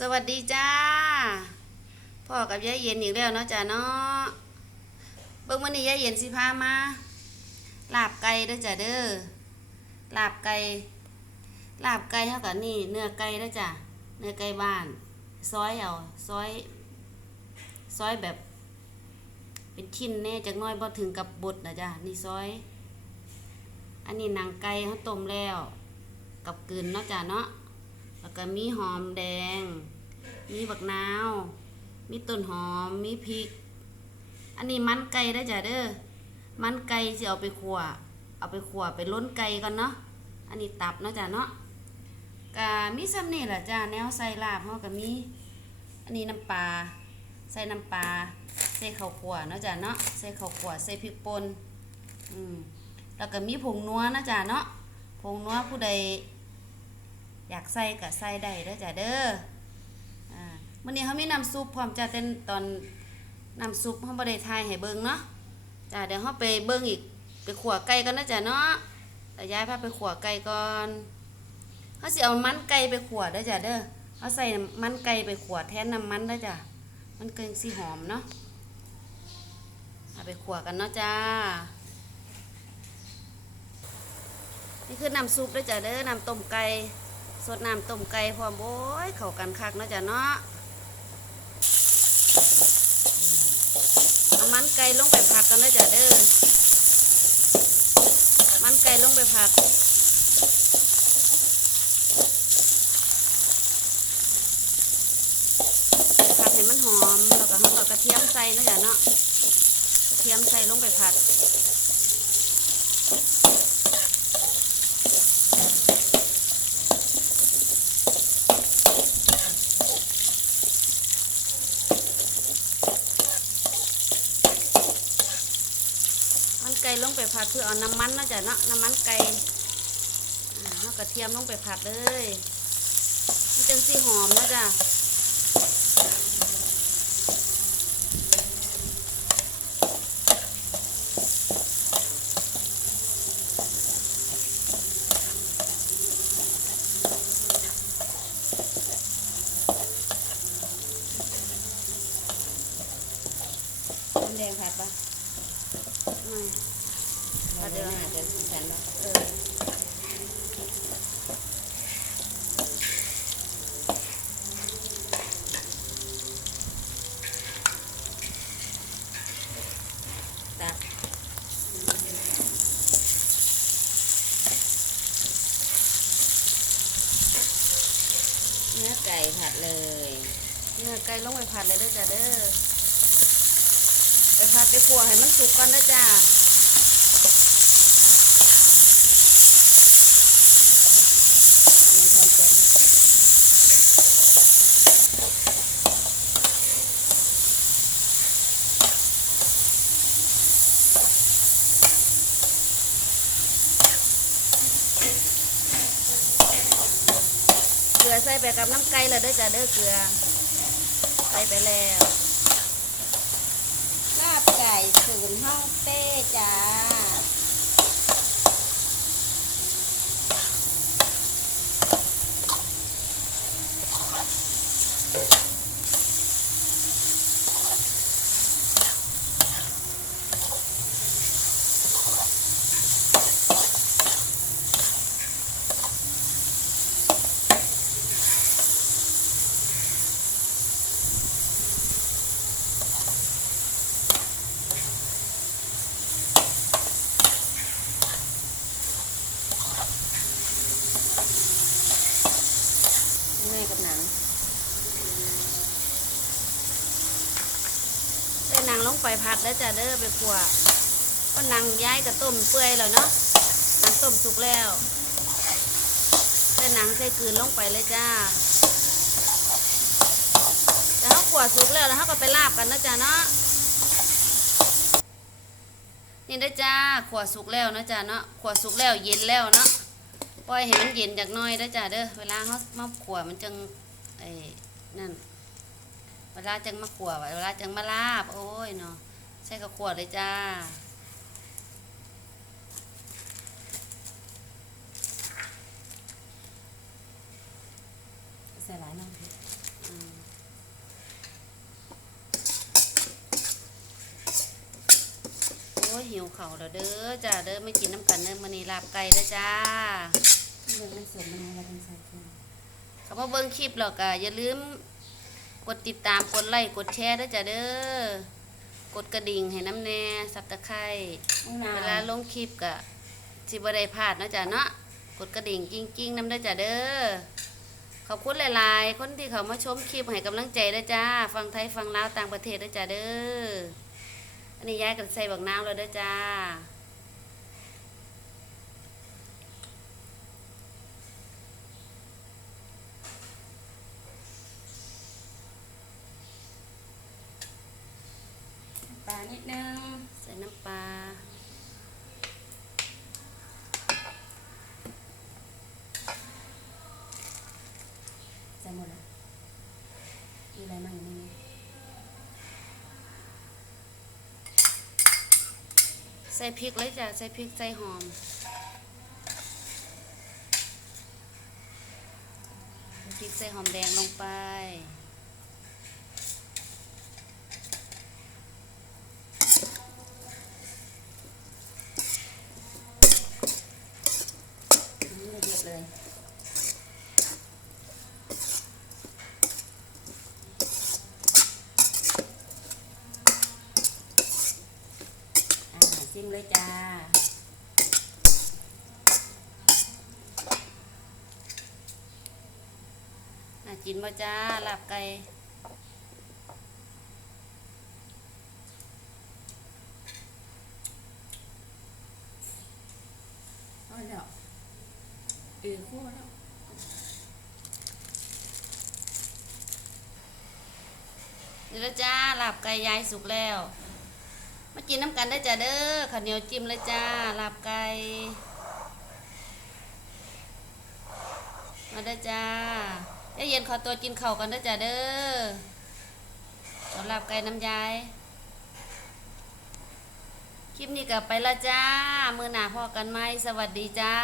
สวัสดีจ้า พ่อกับยายเย็นอีกแล้วเนาะจ้าเนาะเบิ่งวันนี้ยายเย็นสิพามาลาบไก่เด้อจ้าเด้อลาบไก่ลาบไก่เท่ากับนี่เนื้อไก่เด้อจ้าเนื้อไก่บ้านซอยเอาซอยซอยแบบ เป็นชิ้นแน่จักน้อยบ่ถึงกับบดนะจ้านี่ซอย อันนี้หนังไก่เขาต้มแล้ว กับกลืนเนาะจ้าเนาะ แล้วก็มีหอมแดง มีบักนาว มีต้นหอม มีพริก อันนี้มันไก่ได้จ้ะเด้อ มันไก่สิเอาไปขั่ว เอาไปขั่วไปล้นไก่ก่อนเนาะ อันนี้ตับเนาะจ้ะเนาะก็มีซ้ำนี่แหละจ้ะแนวใส่ลาบเฮาก็มี อันนี้น้ำปลา ใส่น้ำปลา ใส่ข้าวขั่วเนาะจ้ะเนาะ ใส่ข้าวขั่วใส่พริกป่น อืมแล้วก็มีผงนัวนะจ้ะเนาะ ผงนัวผู้ใด อยากใส่ก็ใส่ได้เด้อจ้ะเด้ออ่ามื้อนี้เขามีน้ำซุปพร้อมจะเต้นตอนน้ำซุปเฮาบ่ได้ทายให้เบิ่งเนาะจ้ะเดี๋ยวเฮาไปเบิ่งอีกไปขั่วไก่กันนะจ้ะเนาะแต่ย้ายพาไปขั่วไก่ก่อนเฮาสิเอามันไก่ไปขั่วเด้อจ้ะเด้อเฮาใส่มันไก่ไปขั่วแทนน้ำมันเด้อจ้ะมันเกินสิหอมเนาะเอาไปขั่วกันเนาะจ้านี่คือน้ำซุปด้อจ้ะเด้อน้ำต้มไก่ สดน้ำต้มไก่พร้อมโอ้ยเข้ากันคักเนาะจ้ะเนาะเอามันไก่ลงไปผัดกันเนาะจ้ะเด้อมันไก่ลงไปผัดผัดให้มันหอมแล้วก็เอากระเทียมใส่เนาะจ้ะเนาะกระเทียมใส่ลงไปผัด ไก่ลงไปผัดเพื่อเอาน้ำมันนะจ้ะเนาะน้ำมันไก่เอากระเทียมลงไปผัดเลยมันจังสีหอมนะจ้ะน้ำแดงผัดปะไม่ เราเดี๋ยวหาจะสีสันเนาะเออเนื้อไก่ผัดเลย เนื้อไก่ลงไปผัดเลยเด้อจ้ะเด้อไปผัดไปขั่วให้มันสุกก่อนเด้อจ้า เรียนทำเป็น เกลือใส่ไปกับน้ำไก่เลยเด้อจ้ะเด้อเกลือ ใส่ไปแล้วลาบไก่สูนห้องเต้จ้า กับหนังใส่หนังลงไปผัดเด้อจ้ะเด้อไปขัวก็หนังย้ายกับต้มเปื่อยแล้วเนาะหนังต้มสุกแล้วใส่หนังใส่เกลือลงไปเลยจ้าแล้วเขาขัวสุกแล้วแล้วเขาก็ไปลาบกันนะจ้ะเนาะนี่นะจ้าขวดสุกแล้วนะจ้าเนาะขวดสุกแล้วเย็นแล้วเนาะ ปล่อยให้มันเย็นจากน้อยได้จ้าเด้อเวลาเขามาขวมันจังไอ้นั่น เวลาจังมาขวเวลาจังมาลาบ โอ้ยเนาะใส่กับขวดเลยจ้าใส่หลายน้ำพริก อ อืมโอ้ยหิ วเขาแล้วเด้อจ้าเด้อไม่กินน้ำกันเด้อมื้อนี้ลาบไก่เด้อจ้าเบิ่งมันสมมันอะไรเป็นใส่เค็มเขามาเบิ่งคลิปแล้วก็อย่าลืมกดติดตามกดไลค์กดแชร์ด้วยจ้ะเด้อกดกระดิ่งให้น้ำแน่สับตะไคร้เวลาลงคลิปก็สิบได้พลาดเนาะจ้ะเนาะกดกระดิ่งกิ้งๆน้ำด้วยจ้ะเด้อขอบคุณหลาย ๆ คนที่เขามาชมคลิปให้กำลังใจด้วยจ้า ฟังไทยฟังลาวต่างประเทศด้วยจ้ะเด้อ อันนี้ย้ายกันใส่บักน้ำแล้วเด้อจ้าปลานิดนึง ใส่น้ำปลา ใส่หมดแล้วมีอะไรมั่งอยู่ในนี้ ใส่พริกเลยจ้ะ ใส่พริก ใส่หอม พริกใส่หอมแดงลงไป อืมละเอียดเลยอ่า จิ้มเลยจ้า น่ากินบ่จ้าลาบไก่เอาแล้วเออคั่วแล้วนี่แล้วจ้าลาบไก่ยายสุกแล้ว มากินน้ำกันได้จ้าเด้อข้าวเหนียวจิ้มเลยจ้าลาบไก่ มาได้จ้าได้เย็นขอตัวกินเข้ากันได้จ้าเด้อสำหรับไก่น้ำยายคลิปนี้ก็ไปละจ้า มือหนาพอกันไหมสวัสดีจ้า